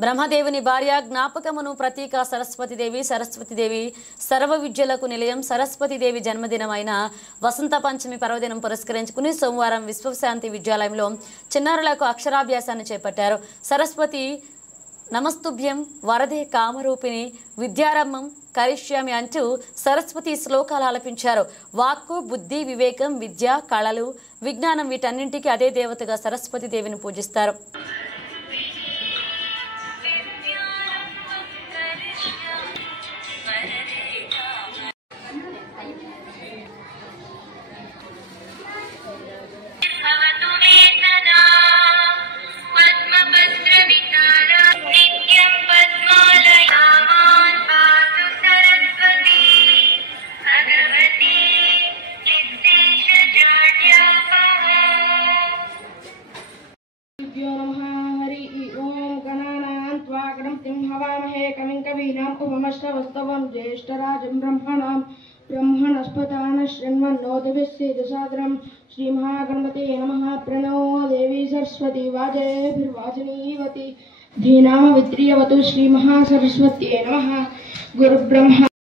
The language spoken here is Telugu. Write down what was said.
బ్రహ్మదేవుని భార్య జ్ఞాపకమును ప్రతీక సరస్వతీదేవి. సరస్వతీదేవి సర్వ విద్యలకు నిలయం. సరస్వతీదేవి జన్మదినమైన వసంత పంచమి పర్వదినం పురస్కరించుకుని సోమవారం విశ్వశాంతి విద్యాలయంలో చిన్నారులకు అక్షరాభ్యాసాన్ని చేపట్టారు. సరస్వతి నమస్తుభ్యం వరదే కామరూపిణి విద్యారంభం కరిష్యామి అంటూ సరస్వతి శ్లోకాలు ఆలపించారు. వాక్కు, బుద్ధి, వివేకం, విద్య, కళలు, విజ్ఞానం వీటన్నింటికి అదే దేవతగా సరస్వతి దేవిని పూజిస్తారు. उपमश्रवस्तवं ज्येष्ठराजं ब्रह्मणस्पतान शृण्वन्नोतिभिस्सीदसादरं श्रीमहागणपते नमः। प्रणो देवी सरस्वती वाजयेभिर्वाजनीवती धीनामवित्रियवतु श्रीमहासरस्वत्यै नमः। गुरुब्रह्मा